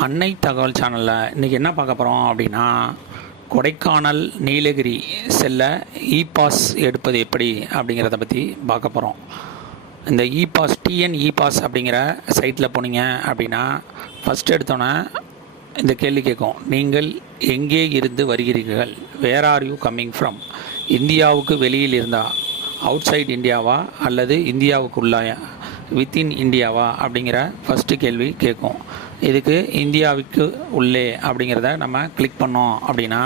அன்னை தகவல் சேனலில் இன்றைக்கி என்ன பார்க்க போகிறோம் அப்படின்னா கொடைக்கானல் நீலகிரி செல்ல இ பாஸ் எடுப்பது எப்படி அப்படிங்கிறத பற்றி பார்க்க போகிறோம் இந்த E pass TN E pass அப்படிங்கிற சைட்டில் போனீங்க அப்படின்னா ஃபஸ்ட் எடுத்தோன்னே இந்த கேள்வி கேட்கும். நீங்கள் எங்கே இருந்து வருகிறீர்கள்? Where are you coming from இந்தியாவுக்கு வெளியில் இருந்தா அவுட் சைட் இந்தியாவா அல்லது இந்தியாவுக்குள்ளாயா? வித்தின் இந்தியாவா அப்படிங்கிற ஃபஸ்ட்டு கேள்வி கேட்கும். இதுக்கு இந்தியாவுக்கு உள்ளே அப்படிங்கிறத நம்ம கிளிக் பண்ணோம் அப்படின்னா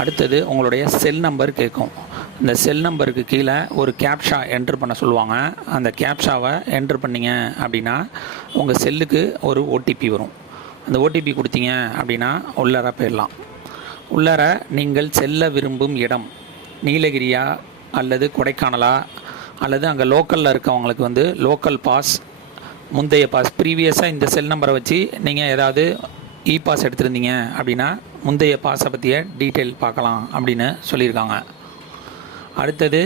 அடுத்தது உங்களுடைய செல் நம்பர் கேட்கும். இந்த செல் நம்பருக்கு கீழே ஒரு கேப்ஷா என்ட்ரு பண்ண சொல்லுவாங்க. அந்த கேப்ஷாவை என்ட்ரு பண்ணீங்க அப்படின்னா உங்கள் செல்லுக்கு ஒரு ஓடிபி வரும். அந்த ஓடிபி கொடுத்தீங்க அப்படின்னா உள்ளார போயிடலாம். உள்ளார நீங்கள் செல்ல விரும்பும் இடம் நீலகிரியா அல்லது கொடைக்கானலா? அல்லது அங்கே லோக்கலில் இருக்கவங்களுக்கு வந்து லோக்கல் பாஸ் முந்தைய பாஸ் ப்ரீவியஸாக இந்த செல் நம்பரை வச்சு நீங்கள் ஏதாவது இ பாஸ் எடுத்திருந்தீங்க அப்படின்னா முந்தைய பாஸை பற்றிய டீட்டெயில் பார்க்கலாம் அப்படின்னு சொல்லியிருக்காங்க. அடுத்தது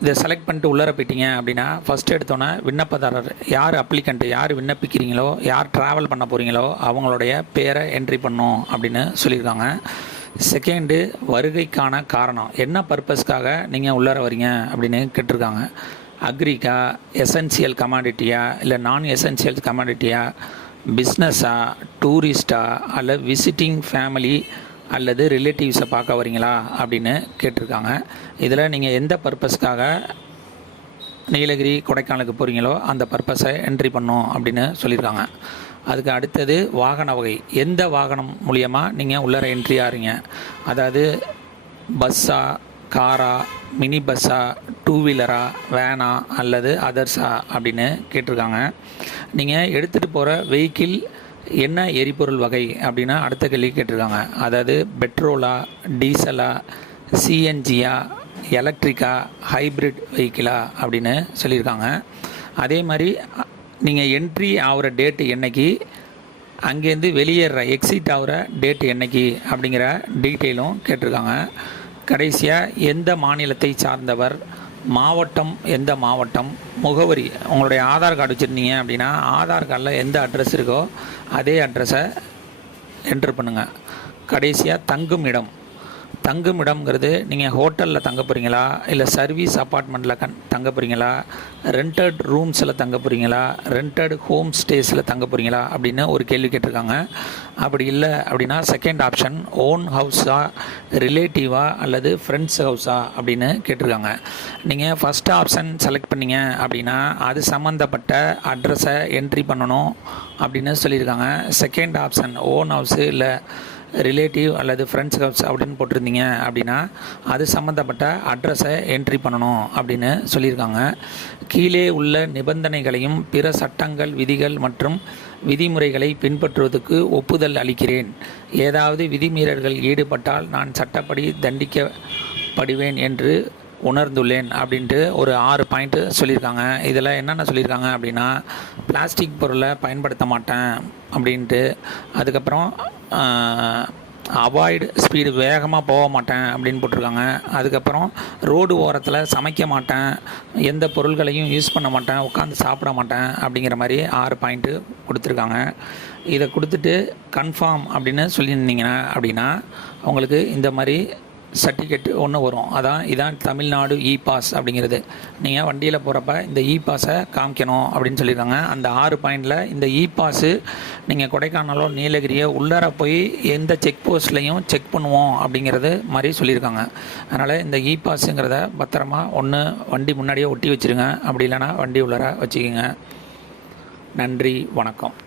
இதை செலக்ட் பண்ணிட்டு உள்ளார போயிட்டீங்க அப்படின்னா ஃபஸ்ட்டு எடுத்தோன்னே விண்ணப்பதாரர் யார் அப்ளிகண்ட்டு யார் விண்ணப்பிக்கிறீங்களோ யார் ட்ராவல் பண்ண போகிறீங்களோ அவங்களுடைய பேரை என்ட்ரி பண்ணும் அப்படின்னு சொல்லியிருக்காங்க. செகண்டு வருகைக்கான காரணம். என்ன பர்பஸ்க்காக நீங்கள் உள்ளார வரீங்க அப்படின்னு கேட்டிருக்காங்க. அக்ரிக்கா எசென்சியல் கமாடிட்டியா இல்லை நான் எசென்சியல் கமாடிட்டியா பிஸ்னஸா டூரிஸ்டா அல்ல விசிட்டிங் ஃபேமிலி அல்லது ரிலேட்டிவ்ஸை பார்க்க வரீங்களா அப்படின்னு கேட்டிருக்காங்க. இதில் நீங்கள் எந்த பர்பஸ்க்காக நீலகிரி கொடைக்கானலுக்கு போகிறீங்களோ அந்த பர்பஸை என்ட்ரி பண்ணும் அப்படின்னு சொல்லியிருக்காங்க. அதுக்கு அடுத்தது வாகன வகை. எந்த வாகனம் மூலியமாக நீங்கள் உள்ளார என்ட்ரி ஆகிறீங்க அதாவது பஸ்ஸாக காரா மினி பஸ்ஸா டூ வீலரா வேனா அல்லது அதர்ஸா அப்படின்னு கேட்டிருக்காங்க. நீங்கள் எடுத்துகிட்டு போகிற வெஹிக்கிள் என்ன எரிபொருள் வகை அப்படின்னா அடுத்த கேள்வி கேட்டிருக்காங்க. அதாவது பெட்ரோலா டீசலா சிஎன்ஜியா எலக்ட்ரிக்கா ஹைப்ரிட் வெஹிக்கிளா அப்படின்னு சொல்லியிருக்காங்க. அதே மாதிரி நீங்கள் என்ட்ரி ஆகிற டேட்டு என்னைக்கு அங்கேருந்து வெளியேற எக்ஸிட் ஆகிற டேட் என்றைக்கு அப்படிங்கிற டீட்டெயிலும் கேட்டிருக்காங்க. கடைசியாக எந்த மாநிலத்தை சார்ந்தவர் மாவட்டம் எந்த மாவட்டம் முகவரி உங்களுடைய ஆதார் கார்டு வச்சுருந்தீங்க அப்படின்னா ஆதார் கார்டில் எந்த அட்ரஸ் இருக்கோ அதே அட்ரஸை என்ட்ரு பண்ணுங்கள் கடைசியாக தங்கும் இடம் தங்கும் இடம்ங்கிறது நீங்கள் ஹோட்டலில் தங்க போகிறீங்களா இல்லை சர்வீஸ் அப்பார்ட்மெண்ட்டில் கண் தங்க போகிறீங்களா ரெண்டட் ரூம்ஸில் தங்க போகிறீங்களா ரெண்டட் ஹோம் ஸ்டேஸில் தங்க போகிறீங்களா அப்படின்னு ஒரு கேள்வி கேட்டிருக்காங்க. அப்படி இல்லை அப்படின்னா செகண்ட் ஆப்ஷன் ஓன் ஹவுஸா ரிலேட்டிவா அல்லது ஃப்ரெண்ட்ஸ் ஹவுஸா அப்படின்னு கேட்டிருக்காங்க. நீங்கள் ஃபஸ்ட் ஆப்ஷன் செலக்ட் பண்ணீங்க அப்படின்னா அது சம்மந்தப்பட்ட அட்ரஸை என்ட்ரி பண்ணணும் அப்படின்னு சொல்லியிருக்காங்க. செகண்ட் ஆப்ஷன் ஓன் ஹவுஸு இல்லை ரிலேட்டிவ் அல்லது ஃப்ரெண்ட்ஸ் ஹவுஸ் அப்படின்னு போட்டிருந்தீங்க அப்படின்னா அது சம்மந்தப்பட்ட அட்ரஸை என்ட்ரி பண்ணணும் அப்படின்னு சொல்லியிருக்காங்க. கீழே உள்ள நிபந்தனைகளையும் பிற சட்டங்கள் விதிகள் மற்றும் விதிமுறைகளை பின்பற்றுவதற்கு ஒப்புதல் அளிக்கிறேன். ஏதாவது விதிமீறல்கள் ஈடுபட்டால் நான் சட்டப்படி தண்டிக்கப்படுவேன் என்று உணர்ந்துள்ளேன் அப்படின்ட்டு ஒரு ஆறு பாயிண்ட்டு சொல்லியிருக்காங்க. இதில் என்னென்ன சொல்லியிருக்காங்க அப்படின்னா பிளாஸ்டிக் பொருளை பயன்படுத்த மாட்டேன் அப்படின்ட்டு. அதுக்கப்புறம் அவாய்டு ஸ்பீடு வேகமாக போக மாட்டேன் அப்படின்னு போட்டிருக்காங்க. அதுக்கப்புறம் ரோடு ஓரத்தில் சமைக்க மாட்டேன். எந்த பொருள்களையும் யூஸ் பண்ண மாட்டேன். உட்காந்து சாப்பிட மாட்டேன் அப்படிங்கிற மாதிரி ஆறு பாயிண்ட்டு கொடுத்துருக்காங்க. இதை கொடுத்துட்டு கன்ஃபார்ம் அப்படின்னு சொல்லியிருந்தீங்கன்னா அப்படின்னா உங்களுக்கு இந்த மாதிரி சர்டிஃபிகேட் ஒன்று வரும். அதான் இதான் தமிழ்நாடு இ பாஸ் அப்படிங்கிறது. நீங்கள் வண்டியில் போகிறப்ப இந்த இ பாஸை காமிக்கணும் அப்படின்னு சொல்லியிருக்காங்க அந்த ஆறு பாயிண்டில் இந்த இ பாஸு நீங்கள் கொடைக்கானலோ நீலகிரியோ உள்ளார போய் எந்த செக் போஸ்ட்லேயும் செக் பண்ணுவோம் அப்படிங்கிறது மாதிரி சொல்லியிருக்காங்க அதனால் இந்த இ பாஸுங்கிறத பத்திரமா ஒன்று வண்டி முன்னாடியே ஒட்டி வச்சுருங்க. அப்படி இல்லைன்னா வண்டி உள்ளார வச்சுக்கோங்க. நன்றி வணக்கம்.